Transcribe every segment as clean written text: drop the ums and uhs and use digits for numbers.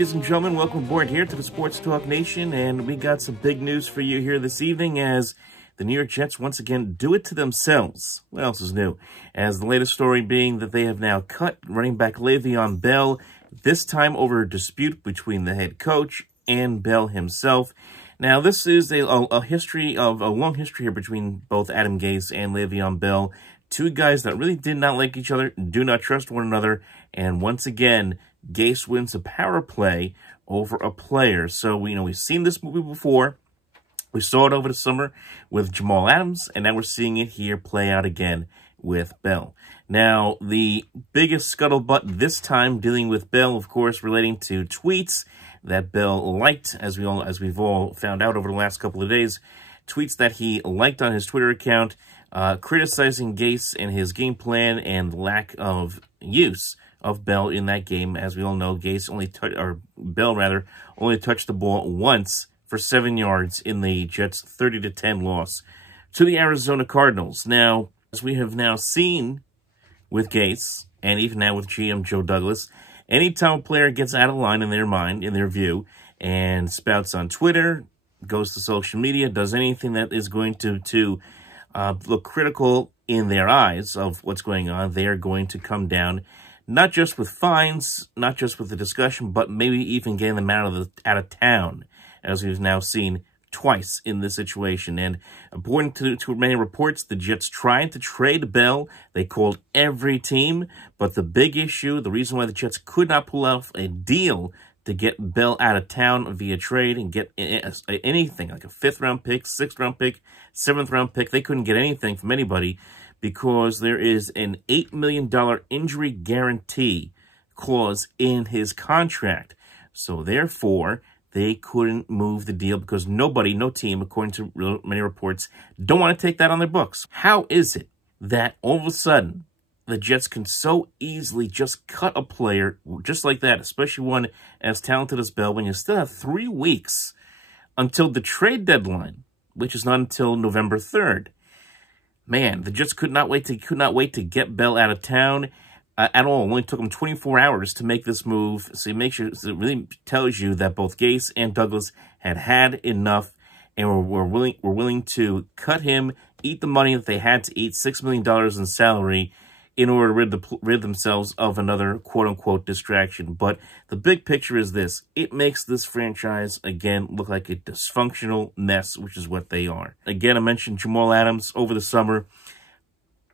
ladies and gentlemen. Welcome aboard here to the Sports Talk Nation, and we got some big news for you here this evening as the New York Jets once again do it to themselves. What else is new? As the latest story being that they have now cut running back Le'Veon Bell, this time over a dispute between the head coach and Bell himself. Now, this is a long history here between both Adam Gase and Le'Veon Bell. Two guys that really did not like each other, do not trust one another, and once again, Gase wins a power play over a player. So, we've seen this movie before. We saw it over the summer with Jamal Adams, and now we're seeing it here play out again with Bell. Now, the biggest scuttlebutt this time dealing with Bell, of course, relating to tweets that Bell liked, as we've all found out over the last couple of days, tweets that he liked on his Twitter account, criticizing Gase and his game plan and lack of use of Bell in that game. As we all know, Bell only touched the ball once for 7 yards in the Jets' 30-10 loss to the Arizona Cardinals. Now, as we have now seen with Gase, and even now with GM Joe Douglas, anytime a player gets out of line in their mind, in their view, and spouts on Twitter, goes to social media, does anything that is going to look critical in their eyes of what's going on, they are going to come down, not just with fines, not just with the discussion, but maybe even getting them out of town, as we've now seen twice in this situation. And according to many reports, the Jets tried to trade Bell. They called every team, but the big issue, the reason why the Jets could not pull off a deal to get Bell out of town via trade and get anything, like a 5th-round pick, 6th-round pick, 7th-round pick, they couldn't get anything from anybody because there is an $8 million injury guarantee clause in his contract. So therefore, they couldn't move the deal because no team, according to many reports, don't want to take that on their books. How is it that all of a sudden the Jets can so easily just cut a player just like that, especially one as talented as Bell, when you still have 3 weeks until the trade deadline, which is not until November 3rd? Man, the Jets could not wait to get Bell out of town at all. It only took them 24 hours to make this move. So it really tells you that both Gase and Douglas had enough and were willing to cut him, eat the money that they had to eat, $6 million in salary, in order to rid themselves of another quote-unquote distraction. But the big picture is this. It makes this franchise, again, look like a dysfunctional mess, which is what they are. Again, I mentioned Jamal Adams over the summer.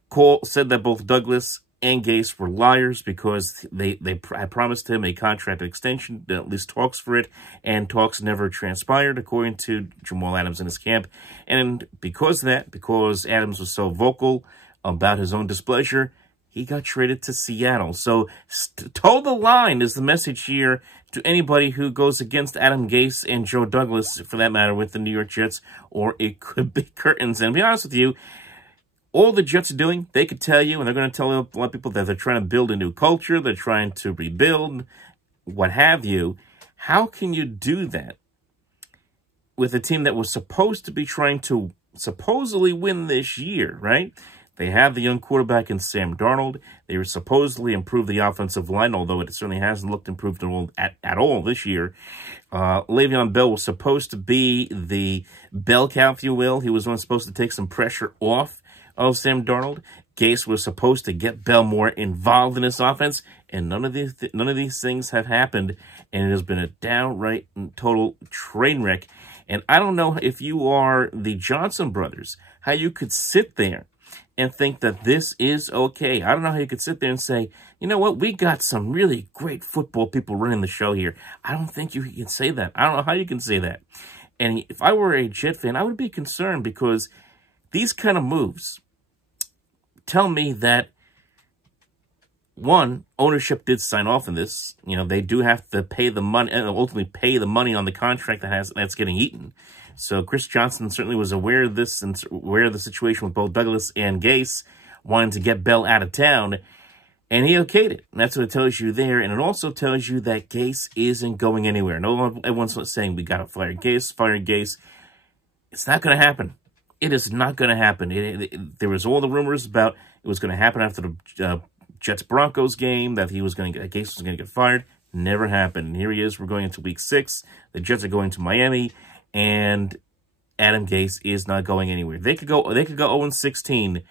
Cole said that both Douglas and Gase were liars because they had promised him a contract extension, at least talks for it, and talks never transpired, according to Jamal Adams and his camp. And because Adams was so vocal about his own displeasure, he got traded to Seattle. So, toe the line is the message here to anybody who goes against Adam Gase and Joe Douglas, for that matter, with the New York Jets, or it could be curtains. And to be honest with you, all the Jets are doing, they could tell you, and they're going to tell a lot of people that they're trying to build a new culture, they're trying to rebuild, what have you. How can you do that with a team that was supposed to be trying to supposedly win this year, right? They have the young quarterback in Sam Darnold. They were supposedly improved the offensive line, although it certainly hasn't looked improved at all this year. Le'Veon Bell was supposed to be the bell cow, if you will. He was supposed to take some pressure off of Sam Darnold. Gase was supposed to get Bell more involved in this offense, and none of these things have happened, and it has been a downright and total train wreck. And I don't know if you are the Johnson brothers, how you could sit there and think that this is okay. I don't know how you could sit there and say, you know what, we got some really great football people running the show here. I don't think you can say that. I don't know how you can say that. And if I were a Jet fan, I would be concerned because these kind of moves tell me that, one, ownership did sign off on this. They do have to pay the money, ultimately pay the money on the contract that's getting eaten. So Chris Johnson certainly was aware of this and aware of the situation with both Douglas and Gase, wanting to get Bell out of town, and he okayed it. And that's what it tells you there. And it also tells you that Gase isn't going anywhere. Everyone's saying we got to fire Gase. It's not going to happen. It is not going to happen. There was all the rumors about it was going to happen after the Jets-Broncos game, that Gase was going to get fired. Never happened. And here he is. We're going into week 6. The Jets are going to Miami, and Adam Gase is not going anywhere. They could go 0-16,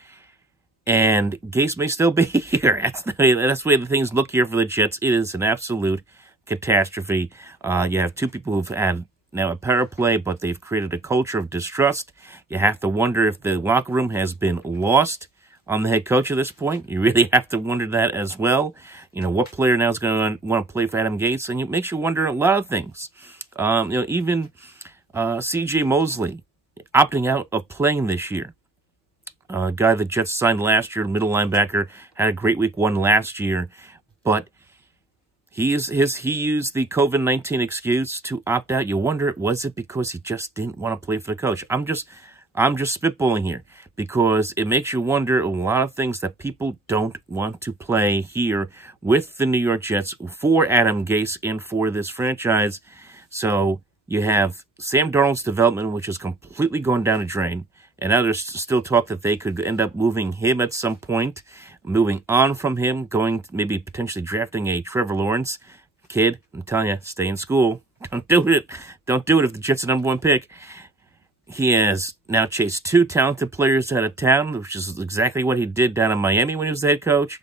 and Gase may still be here. That's the way the things look here for the Jets. It is an absolute catastrophe. You have two people who've had now a power play, but they've created a culture of distrust. You have to wonder if the locker room has been lost on the head coach at this point. You really have to wonder that as well. You know, what player now is going to want to play for Adam Gase? And it makes you wonder a lot of things. Even C.J. Mosley opting out of playing this year. A guy the Jets signed last year, middle linebacker, had a great week 1 last year, but he used the COVID-19 excuse to opt out. You wonder, was it because he just didn't want to play for the coach? I'm just spitballing here, because it makes you wonder a lot of things that people don't want to play here with the New York Jets for Adam Gase and for this franchise. So you have Sam Darnold's development, which has completely gone down the drain. And now there's still talk that they could end up moving him at some point, moving on from him, going maybe potentially drafting a Trevor Lawrence. Kid, I'm telling you, stay in school. Don't do it. Don't do it if the Jets are #1 pick. He has now chased 2 talented players out of town, which is exactly what he did down in Miami when he was the head coach.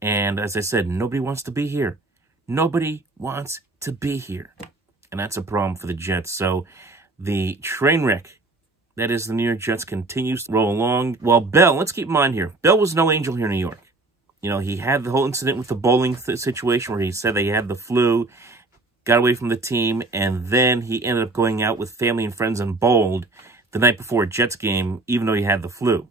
And as I said, nobody wants to be here. Nobody wants to be here. And that's a problem for the Jets. So the train wreck that is the New York Jets continues to roll along. Well, Bell, let's keep in mind here, Bell was no angel here in New York. You know, he had the whole incident with the bowling situation where he said they had the flu, got away from the team, and then he ended up going out with family and friends and bowled the night before a Jets game, even though he had the flu.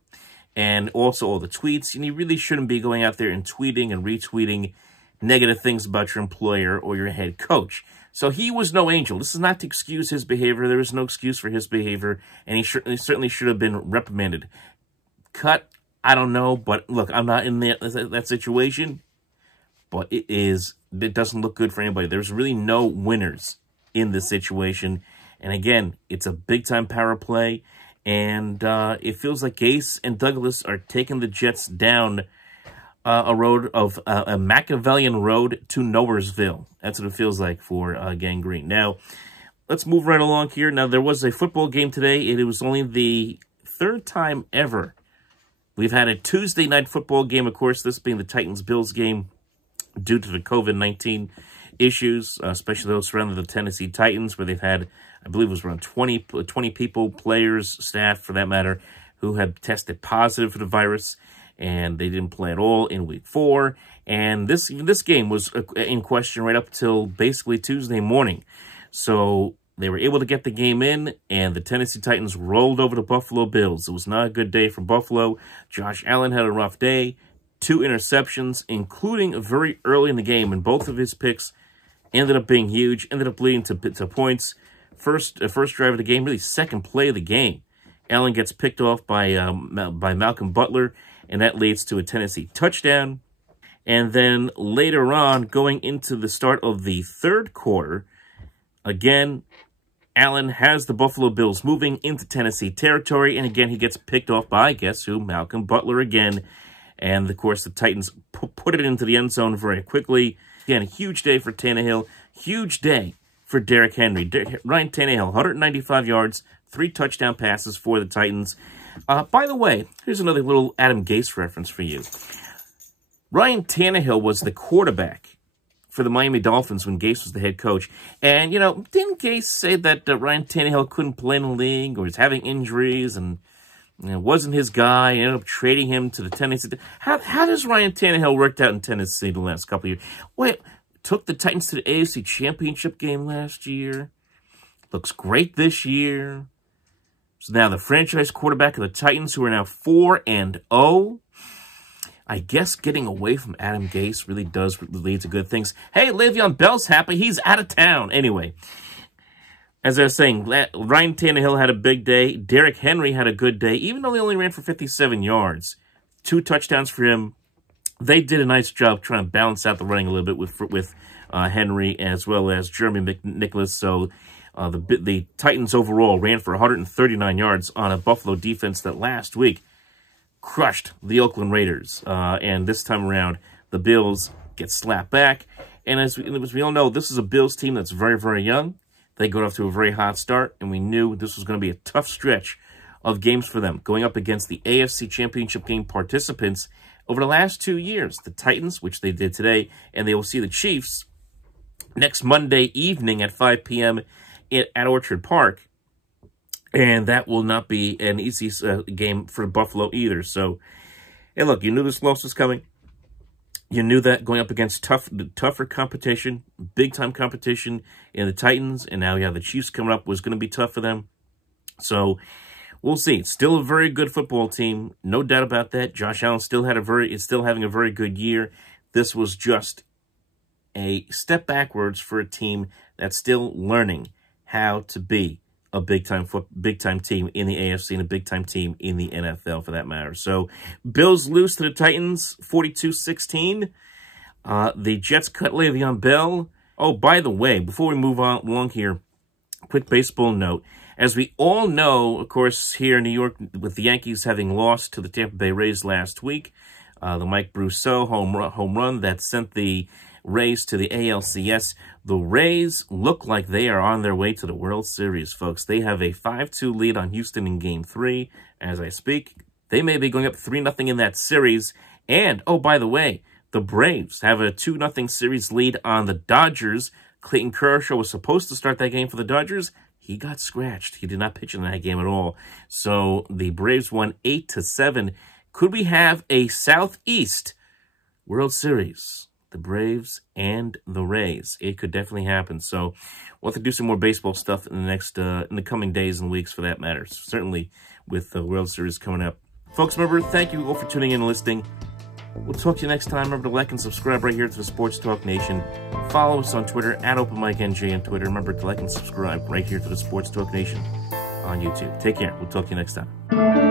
And also all the tweets, and you really shouldn't be going out there and tweeting and retweeting negative things about your employer or your head coach. So he was no angel. This is not to excuse his behavior. There is no excuse for his behavior, and he certainly should have been reprimanded. Cut, I don't know, but look, I'm not in that situation, but it doesn't look good for anybody. There's really no winners in this situation, and again, it's a big-time power play, and it feels like Gase and Douglas are taking the Jets down a road of a Machiavellian road to Nowheresville. That's what it feels like for Gang Green. Now, let's move right along here. Now, there was a football game today. It was only the 3rd time ever we've had a Tuesday night football game. Of course, this being the Titans-Bills game due to the COVID-19 issues, especially those surrounding the Tennessee Titans, where they've had, I believe it was around 20 people, players, staff, for that matter, who had tested positive for the virus, and they didn't play at all in week 4. And this game was in question right up till basically Tuesday morning. So they were able to get the game in, and the Tennessee Titans rolled over the Buffalo Bills. It was not a good day for Buffalo. Josh Allen had a rough day. 2 interceptions, including very early in the game, and both of his picks ended up being huge, ended up leading to points. First drive of the game, really second play of the game. Allen gets picked off by Malcolm Butler, and that leads to a Tennessee touchdown. And then later on, going into the start of the 3rd quarter, again, Allen has the Buffalo Bills moving into Tennessee territory, and again, he gets picked off by, guess who, Malcolm Butler again. And, of course, the Titans put it into the end zone very quickly. Again, a huge day for Tannehill, huge day for Derrick Henry. Ryan Tannehill, 195 yards, 3 touchdown passes for the Titans. By the way, here's another little Adam Gase reference for you. Ryan Tannehill was the quarterback for the Miami Dolphins when Gase was the head coach. And, you know, didn't Gase say that Ryan Tannehill couldn't play in the league or was having injuries and it wasn't his guy? He ended up trading him to the Tennessee. How does Ryan Tannehill worked out in Tennessee the last couple of years? Wait, took the Titans to the AFC Championship game last year. Looks great this year. So now the franchise quarterback of the Titans, who are now 4-0. I guess getting away from Adam Gase really does lead to good things. Hey, Le'Veon Bell's happy. He's out of town. Anyway, as I was saying, Ryan Tannehill had a big day. Derrick Henry had a good day, even though he only ran for 57 yards. 2 touchdowns for him. They did a nice job trying to balance out the running a little bit with Henry as well as Jeremy McNicholas. So the Titans overall ran for 139 yards on a Buffalo defense that last week crushed the Oakland Raiders. And this time around, the Bills get slapped back. And as we all know, this is a Bills team that's very, very young. They got off to a very hot start, and we knew this was going to be a tough stretch of games for them, going up against the AFC Championship game participants over the last 2 years. The Titans, which they did today, and they will see the Chiefs next Monday evening at 5 p.m. at Orchard Park. And that will not be an easy game for Buffalo either. So, hey, look, you knew this loss was coming. You knew that going up against tougher competition, big-time competition in the Titans, and now you have the Chiefs coming up, was going to be tough for them. So, we'll see. Still a very good football team, no doubt about that. Josh Allen is still having a very good year. This was just a step backwards for a team that's still learning how to be a big-time team in the AFC and a big-time team in the NFL, for that matter. So, Bills lose to the Titans, 42-16. The Jets cut Le'Veon Bell. Oh, by the way, before we move on along here, quick baseball note. As we all know, of course, here in New York, with the Yankees having lost to the Tampa Bay Rays last week, the Mike Brousseau home run that sent the Rays to the ALCS. The Rays look like they are on their way to the World Series, folks. They have a 5-2 lead on Houston in Game 3 as I speak. They may be going up 3-0 in that series. And, oh, by the way, the Braves have a 2-0 series lead on the Dodgers. Clayton Kershaw was supposed to start that game for the Dodgers. He got scratched. He did not pitch in that game at all. So the Braves won 8-7. Could we have a Southeast World Series? The Braves and the Rays. It could definitely happen. So we'll have to do some more baseball stuff in the coming days and weeks, for that matter. Certainly with the World Series coming up. Folks, remember, thank you all for tuning in and listening. We'll talk to you next time. Remember to like and subscribe right here to the Sports Talk Nation. Follow us on Twitter at OpenMikeNJ on Twitter. Remember to like and subscribe right here to the Sports Talk Nation on YouTube. Take care. We'll talk to you next time.